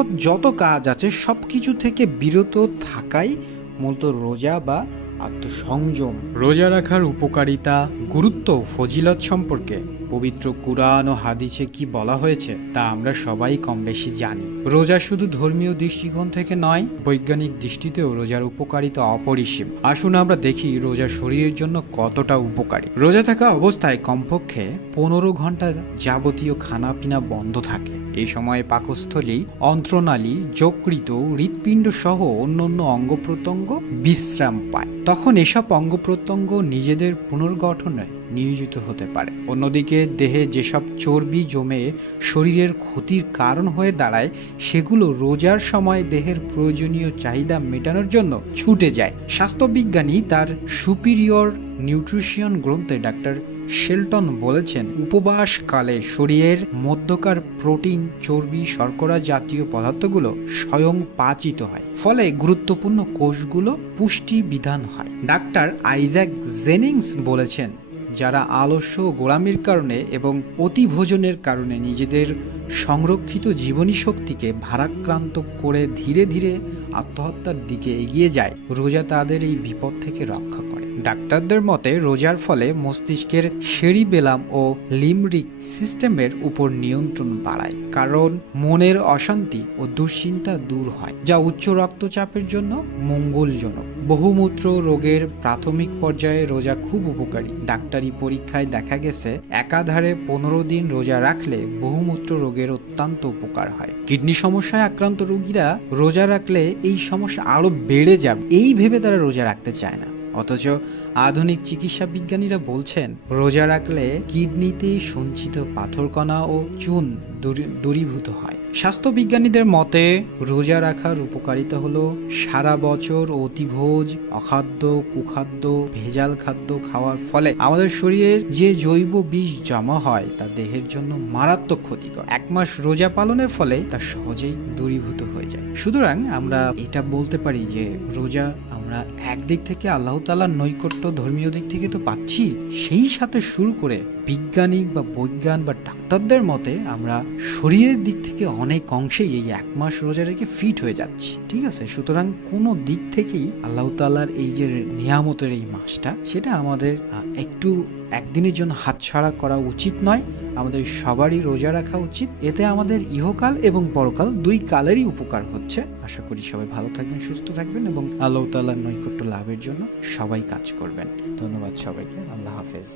সহজ যত কাজ আছে সবকিছু থেকে বিরত থাকাই মূলত রোজা বা আত্মসংযম। রোজা রাখার উপকারিতা, গুরুত্ব ও ফজিলত সম্পর্কে পবিত্র কুরআন ও হাদিসে কি বলা হয়েছে তা আমরা সবাই কম বেশি জানি। রোজা শুধু ধর্মীয় দৃষ্টিকোণ থেকে নয়, বৈজ্ঞানিক দৃষ্টিতেও রোজার উপকারিতা অপরিসীম। আসুন আমরা দেখি রোজা শরীরের জন্য কতটা উপকারী। রোজা থাকা অবস্থায় কমপক্ষে 15 ঘন্টা যাবতীয় খানাপিনা বন্ধ থাকে। এই সময়ে পাকস্থলী, অন্ত্রনালী, যকৃত, হৃৎপিণ্ড সহ অন্যান্য অঙ্গ প্রত্যঙ্গ বিশ্রাম পায়। তখন এসব অঙ্গ প্রত্যঙ্গ নিজেদের পুনর্গঠনে নিয়োজিত হতে পারে। অন্যদিকে দেহে যেসব চর্বি জমে শরীরের ক্ষতির কারণ হয়ে দাঁড়ায়, সেগুলো রোজার সময় দেহের প্রয়োজনীয় চাহিদা মেটানোর জন্য ছুটে যায়। স্বাস্থ্যবিজ্ঞানী তার সুপিরিয়র নিউট্রিশন গ্রন্থে ডাক্তার শেলটন বলেছেন, উপবাসকালে শরীরের মধ্যকার প্রোটিন, চর্বি, শর্করা জাতীয় পদার্থগুলো স্বয়ং পাচিত হয়, ফলে গুরুত্বপূর্ণ কোষগুলো পুষ্টি বিধান হয়। ডাক্তার আইজাক জেনিংস বলেছেন, যারা আলস্য ও গোলামির কারণে এবং অতিভোজনের কারণে নিজেদের সংরক্ষিত জীবনী শক্তিকে ভারাক্রান্ত করে ধীরে ধীরে আত্মহত্যার দিকে এগিয়ে যায়, রোজা তাদের এই বিপদ থেকে রক্ষা করে। ডাক্তারদের মতে রোজার ফলে মস্তিষ্কের সেরিবেলাম ও লিম্বিক সিস্টেমের উপর নিয়ন্ত্রণ বাড়ায়, কারণ মনের অশান্তি ও দুশ্চিন্তা দূর হয়, যা উচ্চ রক্তচাপের জন্য মঙ্গলজনক। বহুমূত্র রোগের প্রাথমিক পর্যায়ে রোজা খুব উপকারী। ডাক্তারি পরীক্ষায় দেখা গেছে একাধারে 15 দিন রোজা রাখলে বহুমূত্র রোগের অত্যন্ত উপকার হয়। কিডনি সমস্যায় আক্রান্ত রোগীরা রোজা রাখলে এই সমস্যা আরো বেড়ে যাবে, এই ভেবে তারা রোজা রাখতে চায় না। অথচ আধুনিক চিকিৎসা বিজ্ঞানীরা বলছেন, রোজা রাখলে কিডনিতে সঞ্চিত পাথরকণা ও চুন দূরীভূত হয়। স্বাস্থ্যবিজ্ঞানীদের মতে রোজা রাখার উপকারিতা হলো সারা বছর অতিভোজ, অখাদ্য, কুখাদ্য, ভেজাল খাদ্য খাওয়ার ফলে আমাদের শরীরের যে জৈব বিষ জমা হয় তা দেহের জন্য মারাত্মক ক্ষতিকর। 1 মাস রোজা পালনের ফলে তা সহজেই দূরীভূত হয়ে যায়। সুতরাং আমরা এটা বলতে পারি যে রোজা আমরা একদিক থেকে আল্লাহ তাআলার নৈকট্য ধর্মীয় দিক থেকে তো পাচ্ছি, সেই সাথে শুরু করে বিজ্ঞানিক বা বৈজ্ঞান বা ডাক্তারদের মতে আমরা শরীরের দিক থেকে অনেক অংশেই এই 1 মাস রোজা রেখে ফিট হয়ে যাচ্ছি। ঠিক আছে, সুতরাং কোনো দিক থেকেই আল্লাহ তাআলার এই যে নিয়ামতের এই মাসটা, সেটা আমাদের একটু একদিনের জন্য হাতছাড়া করা উচিত নয়। আমাদের সবারই রোজা রাখা উচিত। এতে আমাদের ইহকাল এবং পরকাল 2 কালেরই উপকার হচ্ছে। আশা করি সবাই ভালো থাকবেন, সুস্থ থাকবেন এবং আল্লাহ তাআলার নৈকট্য লাভের জন্য সবাই কাজ করবেন। ধন্যবাদ সবাইকে। আল্লাহ হাফেজ।